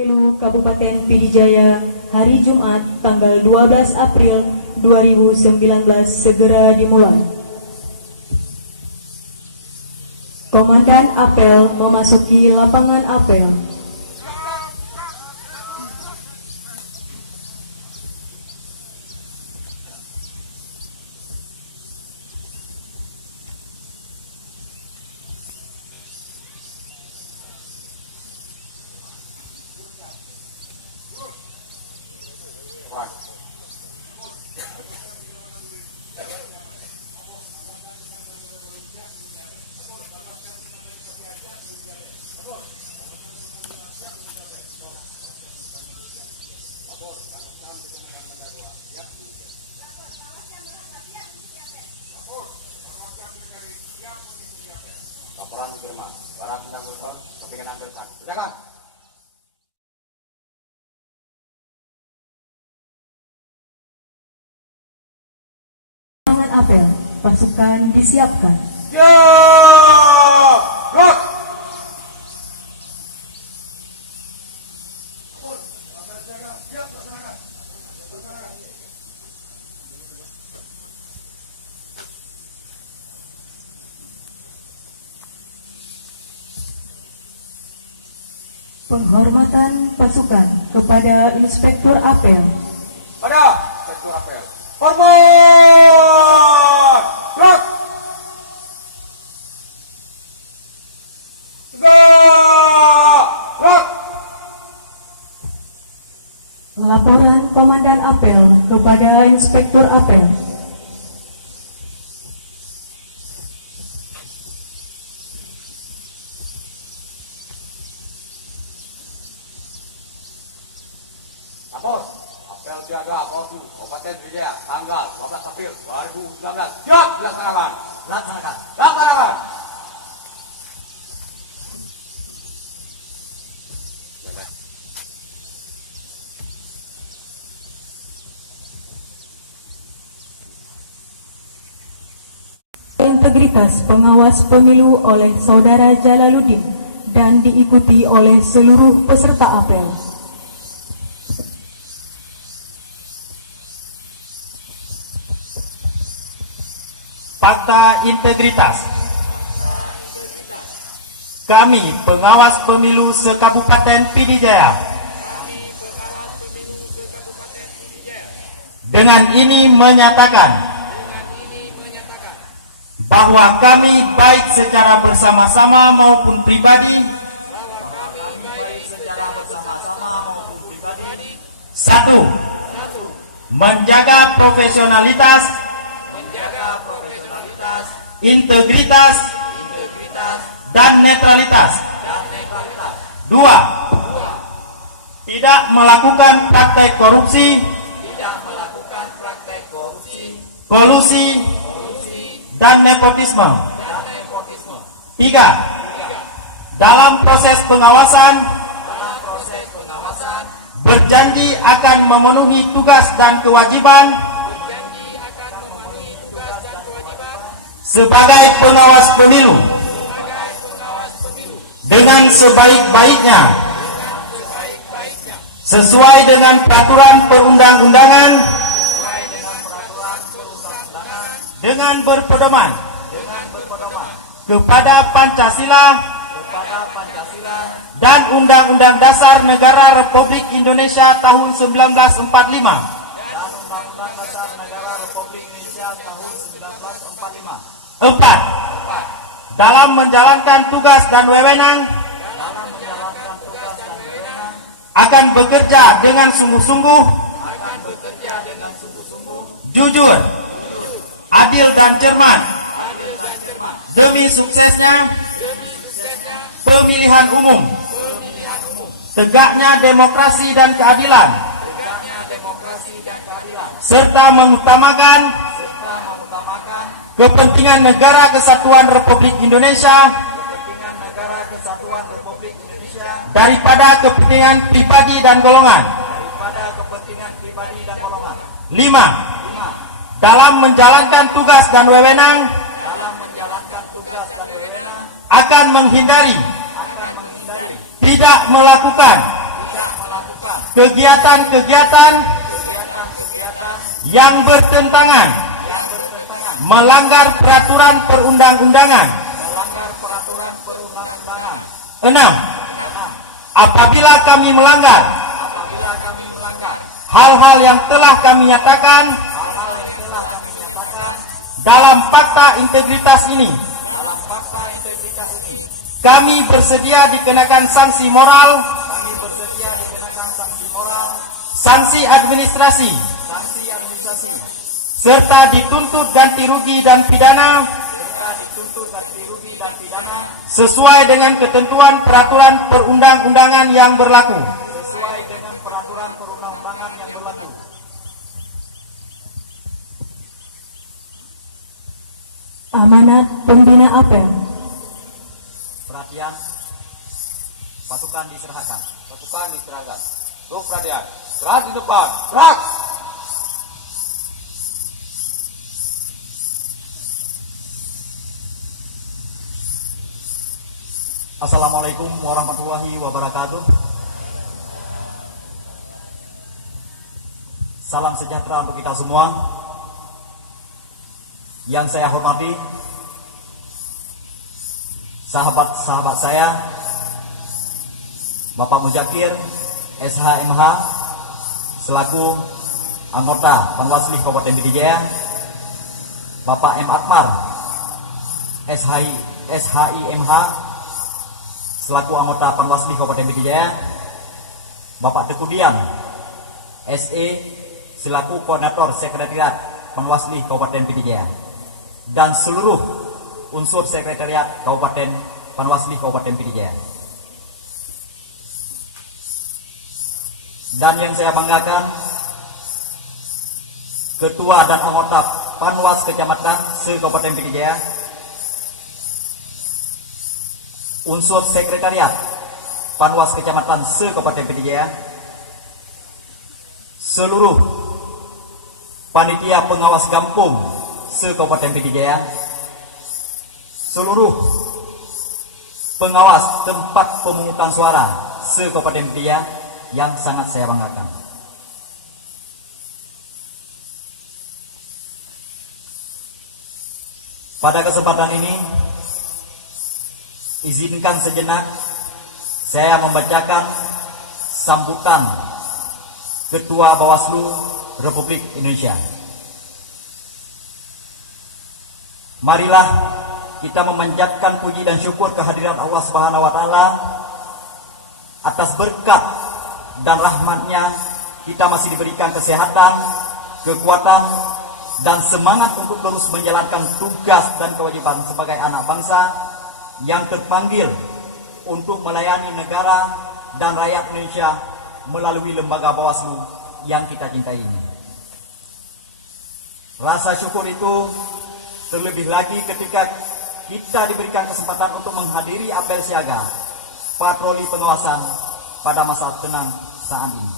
Pemilu Kabupaten Pidijaya hari Jumat tanggal 12 April 2019 segera dimulai. Komandan apel memasuki lapangan apel. Laporan firma, barang sedang berton, kepinginan bersan. Silakan. Lapangan apel, pasukan disiapkan. Ya, gerak. Penghormatan pasukan kepada Inspektur Apel. Ada, Inspektur Apel. Hormat! Gerak! Gerak! Laporan Komandan Apel kepada Inspektur Apel. Lapor, apel siaga Polsu, Kabupaten Pidijaya, tanggal 12 April 2019. Siap dilaksanakan. Laksanakan. Laksanakan. Integritas pengawas pemilu oleh Saudara Jalaluddin dan diikuti oleh seluruh peserta apel. Fakta integritas. Kami pengawas pemilu se-Kabupaten Pidijaya dengan ini menyatakan bahwa kami baik secara bersama-sama maupun pribadi satu, menjaga profesionalitas, integritas, dan netralitas. Dua, tidak melakukan praktek korupsi, kolusi, dan nepotisme. Tiga, dalam proses pengawasan berjanji akan memenuhi tugas dan kewajiban sebagai pengawas pemilu dengan sebaik-baiknya sesuai dengan peraturan perundang-undangan dengan berpedoman kepada Pancasila dan Undang-Undang Dasar Negara Republik Indonesia tahun 1945. Empat, dalam menjalankan tugas dan wewenang akan bekerja dengan sungguh-sungguh, jujur, adil dan cermat demi suksesnya pemilihan umum, tegaknya demokrasi dan keadilan, serta mengutamakan kepentingan negara kesatuan Republik Indonesia daripada kepentingan pribadi dan golongan. Lima, dalam menjalankan tugas dan wewenang akan menghindari, tidak melakukan kegiatan-kegiatan yang bertentangan melanggar peraturan perundang-undangan. 6. Apabila kami melanggar hal-hal yang telah kami nyatakan dalam fakta integritas ini, kami bersedia dikenakan sanksi moral, sanksi administrasi, serta dituntut ganti rugi dan pidana sesuai dengan ketentuan peraturan perundang-undangan yang berlaku. Amanat Pembina Apel. Perhatian, pasukan diserahkan. Tuh perhatian, gerak di depan, gerak. Assalamualaikum warahmatullahi wabarakatuh. Salam sejahtera untuk kita semua. Yang saya hormati, sahabat-sahabat saya, Bapak Muzakir, SHMH, selaku anggota Panwasli Kabupaten Pidijaya, Bapak M. Akbar, SHIMH, selaku anggota Panwasli Kabupaten Pidijaya, Bapak Teguh Dian, SE, selaku koordinator sekretariat Panwasli Kabupaten Pidijaya, dan seluruh unsur sekretariat Kabupaten Panwasli Kabupaten Pidijaya. Dan yang saya banggakan, ketua dan anggota Panwas Kecamatan se-Kabupaten Pidijaya, unsur sekretariat Panwas Kecamatan se-Kabupaten Pidijaya, seluruh panitia pengawas kampung se-Kabupaten Pidijaya, seluruh pengawas tempat pemungutan suara se-Kabupaten Pidijaya yang sangat saya banggakan. Pada kesempatan ini, izinkan sejenak saya membacakan sambutan Ketua Bawaslu Republik Indonesia. Marilah kita memanjatkan puji dan syukur kehadiran Allah Subhanahu wa taala atas berkat dan rahmatnya kita masih diberikan kesehatan, kekuatan, dan semangat untuk terus menjalankan tugas dan kewajiban sebagai anak bangsa yang terpanggil untuk melayani negara dan rakyat Indonesia melalui lembaga Bawaslu yang kita cintai ini. Rasa syukur itu terlebih lagi ketika kita diberikan kesempatan untuk menghadiri apel siaga patroli pengawasan pada masa tenang saat ini.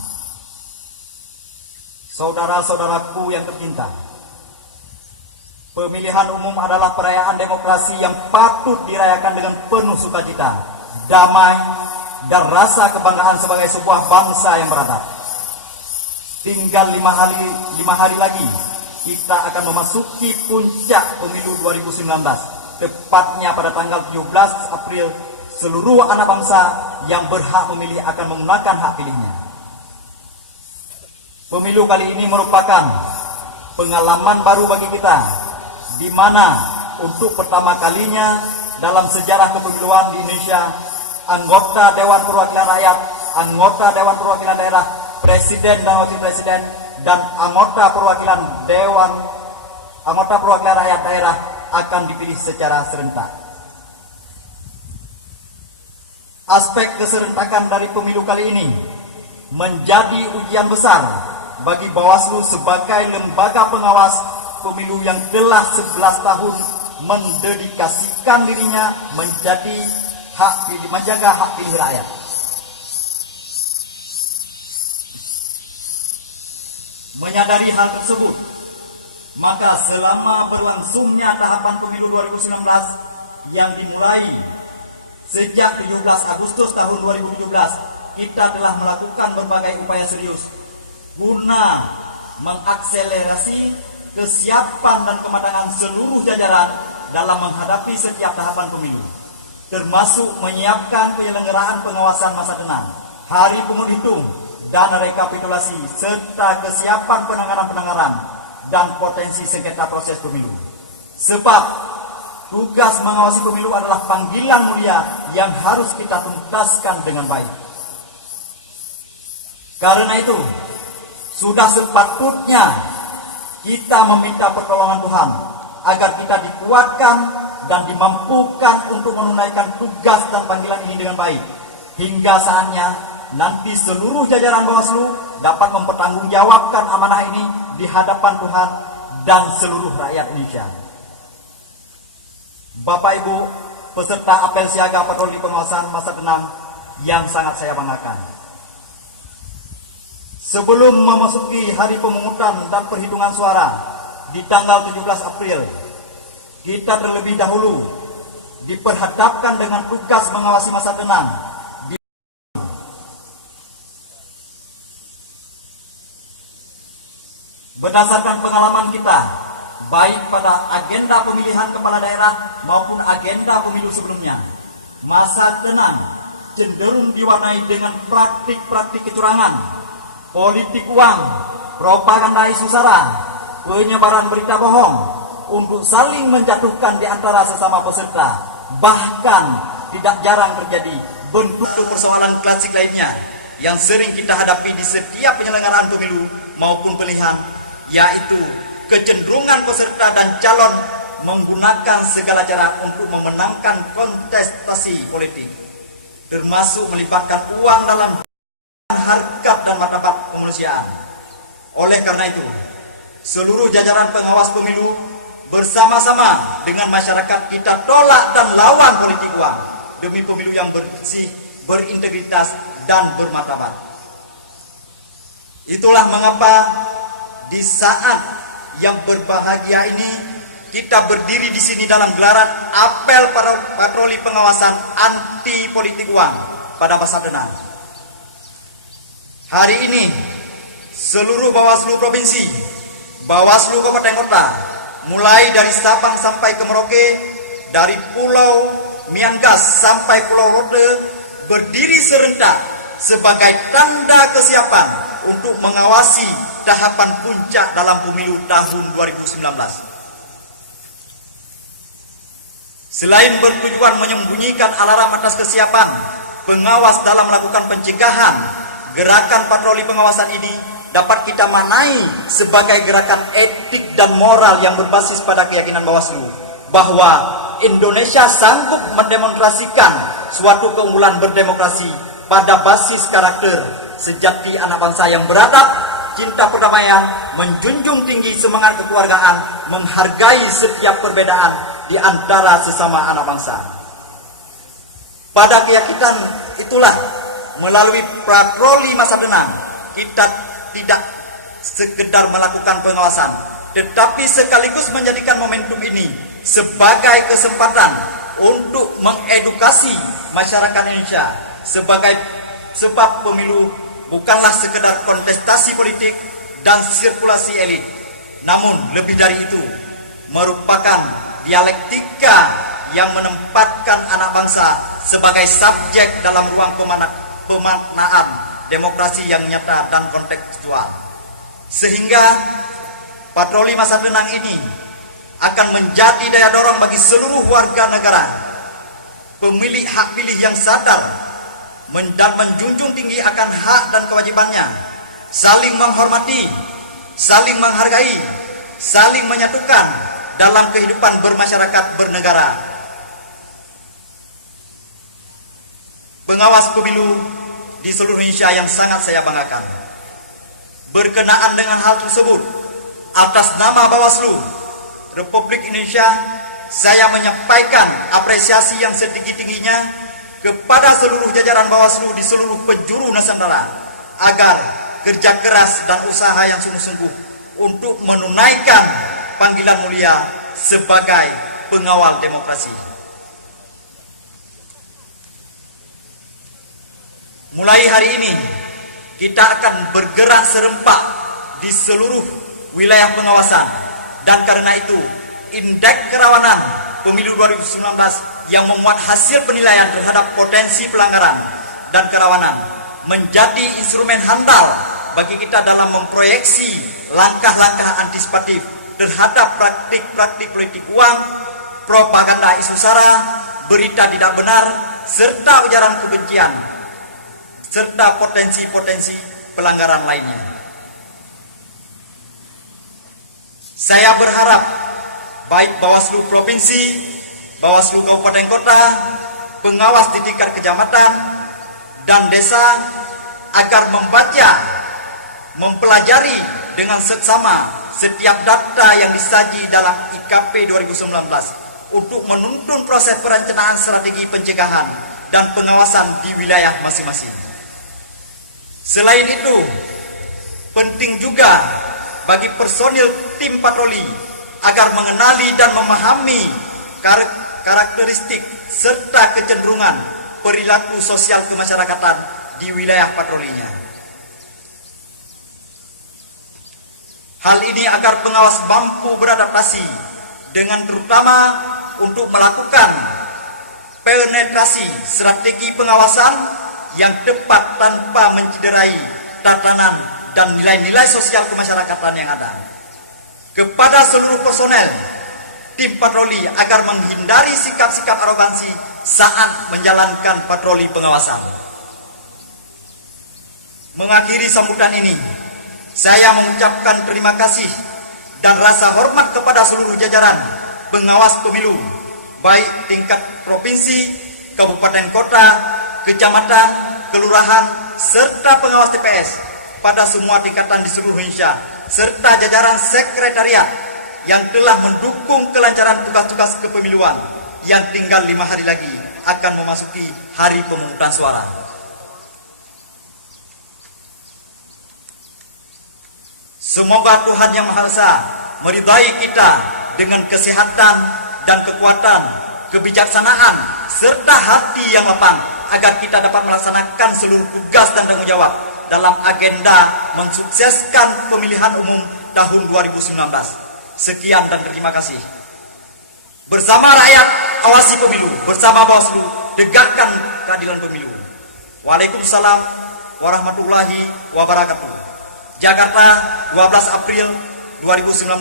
Saudara-saudaraku yang tercinta, pemilihan umum adalah perayaan demokrasi yang patut dirayakan dengan penuh sukacita, damai, dan rasa kebanggaan sebagai sebuah bangsa yang beradab. Tinggal 5 hari lagi kita akan memasuki puncak pemilu 2019. Tepatnya pada tanggal 17 April, seluruh anak bangsa yang berhak memilih akan menggunakan hak pilihnya. Pemilu kali ini merupakan pengalaman baru bagi kita, di mana untuk pertama kalinya dalam sejarah kepemiluan di Indonesia, anggota Dewan Perwakilan Rakyat, anggota Dewan Perwakilan Daerah, Presiden dan Wakil Presiden, dan anggota perwakilan rakyat daerah akan dipilih secara serentak. Aspek keserentakan dari pemilu kali ini menjadi ujian besar bagi Bawaslu sebagai lembaga pengawas pemilu yang telah 11 tahun mendedikasikan dirinya menjaga hak pilih rakyat. Menyadari hal tersebut, maka selama berlangsungnya tahapan pemilu 2019 yang dimulai sejak 17 Agustus tahun 2017 kita telah melakukan berbagai upaya serius guna mengakselerasi kesiapan dan kematangan seluruh jajaran dalam menghadapi setiap tahapan pemilu, termasuk menyiapkan penyelenggaraan pengawasan masa tenang, hari pemungut hitung, dan rekapitulasi, serta kesiapan penanganan dan potensi sengketa proses pemilu. Sebab tugas mengawasi pemilu adalah panggilan mulia yang harus kita tuntaskan dengan baik. Karena itu, sudah sepatutnya kita meminta pertolongan Tuhan agar kita dikuatkan dan dimampukan untuk menunaikan tugas dan panggilan ini dengan baik. Hingga saatnya nanti seluruh jajaran Bawaslu dapat mempertanggungjawabkan amanah ini di hadapan Tuhan dan seluruh rakyat Indonesia. Bapak Ibu, peserta apel siaga patroli pengawasan masa tenang yang sangat saya banggakan. Sebelum memasuki hari pemungutan dan perhitungan suara di tanggal 17 April, kita terlebih dahulu diperhadapkan dengan tugas mengawasi masa tenang. Berdasarkan pengalaman kita, baik pada agenda pemilihan kepala daerah maupun agenda pemilu sebelumnya, masa tenang cenderung diwarnai dengan praktik-praktik kecurangan, politik uang, propaganda isu sara, penyebaran berita bohong untuk saling menjatuhkan di antara sesama peserta. Bahkan tidak jarang terjadi bentuk persoalan klasik lainnya yang sering kita hadapi di setiap penyelenggaraan pemilu maupun pemilihan, yaitu kecenderungan peserta dan calon menggunakan segala cara untuk memenangkan kontestasi politik, termasuk melibatkan uang dalam harkat dan martabat kemanusiaan. Oleh karena itu, seluruh jajaran pengawas pemilu bersama-sama dengan masyarakat kita tolak dan lawan politik uang demi pemilu yang bersih, berintegritas, dan bermartabat. Itulah mengapa di saat yang berbahagia ini kita berdiri di sini dalam gelaran apel para patroli pengawasan anti politik uang pada masa tenang. Hari ini seluruh Bawaslu Provinsi, Bawaslu Kabupaten Kota, mulai dari Sabang sampai ke Merauke, dari Pulau Miangas sampai Pulau Rode, berdiri serentak sebagai tanda kesiapan untuk mengawasi tahapan puncak dalam pemilu tahun 2019. Selain bertujuan menyembunyikan alarm atas kesiapan pengawas dalam melakukan pencegahan, gerakan patroli pengawasan ini dapat kita maknai sebagai gerakan etik dan moral yang berbasis pada keyakinan Bawaslu bahwa Indonesia sanggup mendemonstrasikan suatu keunggulan berdemokrasi pada basis karakter sejati anak bangsa yang beradab, cinta perdamaian, menjunjung tinggi semangat kekeluargaan, menghargai setiap perbedaan di antara sesama anak bangsa. Pada keyakinan itulah, melalui patroli masa tenang, kita tidak sekedar melakukan pengawasan, tetapi sekaligus menjadikan momentum ini sebagai kesempatan untuk mengedukasi masyarakat Indonesia sebab pemilu bukanlah sekedar kontestasi politik dan sirkulasi elit, namun lebih dari itu merupakan dialektika yang menempatkan anak bangsa sebagai subjek dalam ruang pemaknaan demokrasi yang nyata dan kontekstual. Sehingga patroli masa tenang ini akan menjadi daya dorong bagi seluruh warga negara, pemilik hak pilih yang sadar dan menjunjung tinggi akan hak dan kewajibannya, saling menghormati, saling menghargai, saling menyatukan dalam kehidupan bermasyarakat bernegara. Pengawas pemilu di seluruh Indonesia yang sangat saya banggakan. Berkenaan dengan hal tersebut, atas nama Bawaslu Republik Indonesia, saya menyampaikan apresiasi yang setinggi-tingginya kepada seluruh jajaran Bawaslu di seluruh penjuru Nusantara agar kerja keras dan usaha yang sungguh-sungguh untuk menunaikan panggilan mulia sebagai pengawal demokrasi. Mulai hari ini, kita akan bergerak serempak di seluruh wilayah pengawasan. Dan karena itu, Indeks Kerawanan Pemilu 2019 yang memuat hasil penilaian terhadap potensi pelanggaran dan kerawanan menjadi instrumen handal bagi kita dalam memproyeksi langkah-langkah antisipatif terhadap praktik-praktik politik uang, propaganda isu sara, berita tidak benar, serta ujaran kebencian, serta potensi-potensi pelanggaran lainnya. Saya berharap baik Bawaslu Provinsi, Bawaslu Kabupaten Kota, pengawas di tingkat kecamatan dan desa agar membaca, mempelajari dengan seksama setiap data yang disaji dalam IKP 2019 untuk menuntun proses perencanaan strategi pencegahan dan pengawasan di wilayah masing-masing. Selain itu, penting juga bagi personil tim patroli agar mengenali dan memahami karakteristik serta kecenderungan perilaku sosial kemasyarakatan di wilayah patrolinya. Hal ini agar pengawas mampu beradaptasi dengan terutama untuk melakukan penetrasi strategi pengawasan yang tepat tanpa mencederai tatanan dan nilai-nilai sosial kemasyarakatan yang ada. Kepada seluruh personel tim patroli agar menghindari sikap-sikap arogansi saat menjalankan patroli pengawasan. Mengakhiri sambutan ini, saya mengucapkan terima kasih dan rasa hormat kepada seluruh jajaran pengawas pemilu, baik tingkat provinsi, kabupaten kota, kecamatan, kelurahan, serta pengawas TPS pada semua tingkatan di seluruh Indonesia, serta jajaran sekretariat yang telah mendukung kelancaran tugas-tugas kepemiluan yang tinggal 5 hari lagi akan memasuki hari pemungutan suara. Semoga Tuhan Yang Maha Esa meridai kita dengan kesehatan dan kekuatan, kebijaksanaan, serta hati yang lapang agar kita dapat melaksanakan seluruh tugas dan tanggung jawab dalam agenda mensukseskan pemilihan umum tahun 2019. Sekian dan terima kasih. Bersama rakyat, awasi pemilu. Bersama Bawaslu, tegakkan keadilan pemilu. Waalaikumsalam warahmatullahi wabarakatuh. Jakarta, 12 April 2019.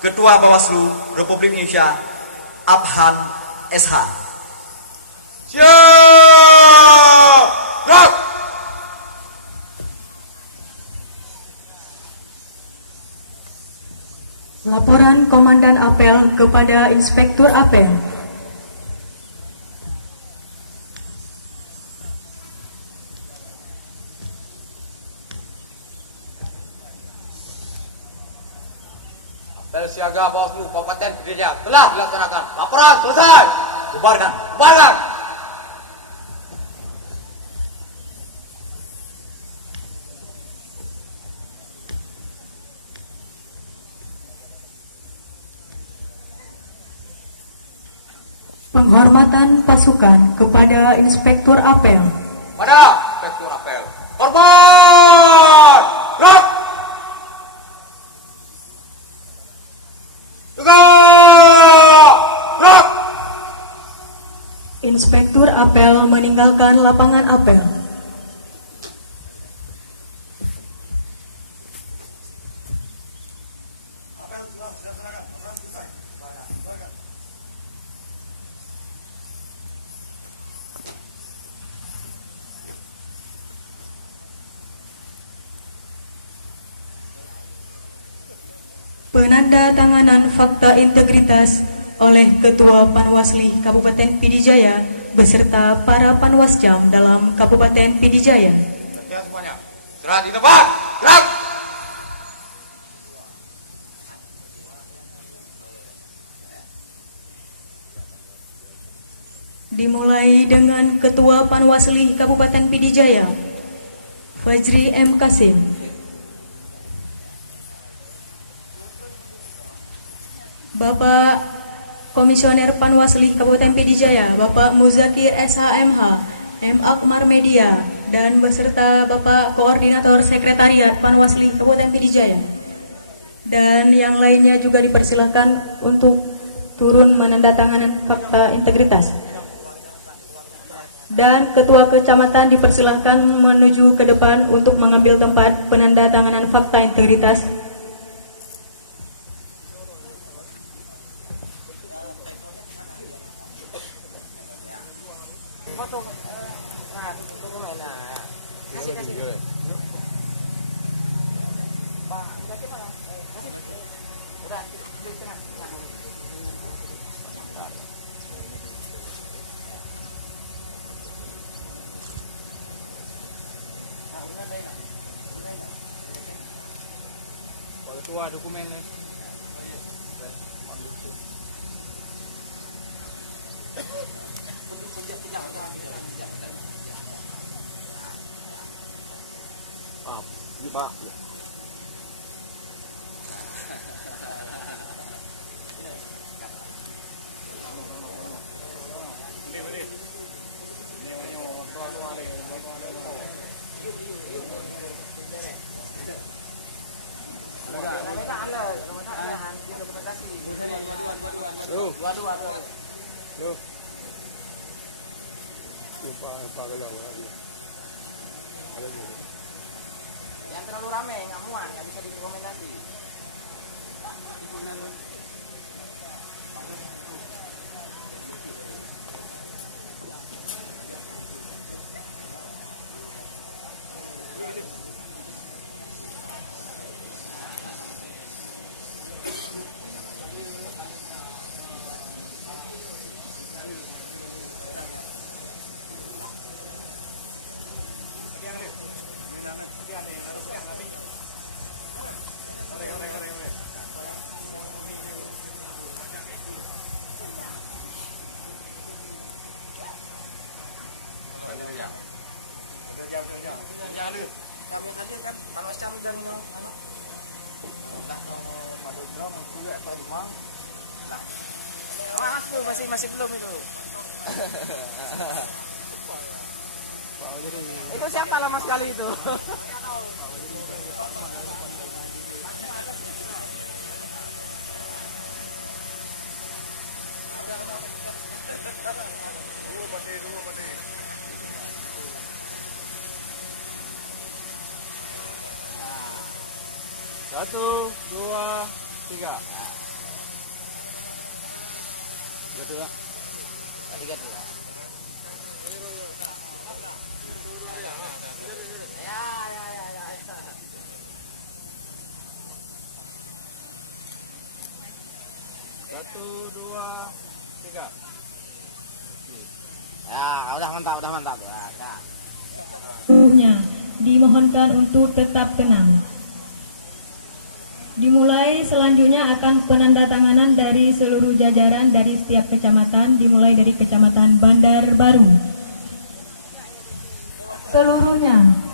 Ketua Bawaslu Republik Indonesia, Abhan SH. Siap! Laporan Komandan Apel kepada Inspektur Apel. Apel siaga Bawaslu Kabupaten Pidijaya telah dilaksanakan. Laporan selesai. Bubarkan. Bubarkan. Penghormatan pasukan kepada Inspektur Apel. Pada Inspektur Apel. Hormat. Gerak. Tegak. Gerak. Inspektur Apel meninggalkan lapangan apel. Penandatanganan fakta integritas oleh Ketua Panwasli Kabupaten Pidijaya beserta para panwascam dalam Kabupaten Pidijaya. Ya semuanya. Gerak di tempat. Gerak. Dimulai dengan Ketua Panwasli Kabupaten Pidijaya, Fajri M. Kasim. Bapak Komisioner Panwasli Kabupaten Pidijaya, Bapak Muzakir SHMH, M. Akmar Media, dan beserta Bapak Koordinator Sekretariat Panwasli Kabupaten Pidijaya. Dan yang lainnya juga dipersilakan untuk turun menandatangani fakta integritas. Dan Ketua Kecamatan dipersilahkan menuju ke depan untuk mengambil tempat penandatanganan fakta integritas. Ketua dokumen nih. Ini Pak. Yang terlalu rame, nggak muat, nggak bisa direkomendasi. Masih belum itu. Itu siapa lama sekali itu? Satu, dua, tiga. Betul Pak. Tiga dua. Satu, dua, tiga. Ya, udah mantap. Ya. Seluruhnya dimohonkan untuk tetap tenang. Dimulai selanjutnya akan penandatanganan dari seluruh jajaran dari setiap kecamatan, dimulai dari Kecamatan Bandar Baru. Seluruhnya.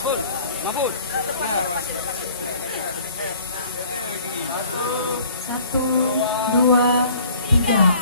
Full. Mampus. Satu, dua, tiga.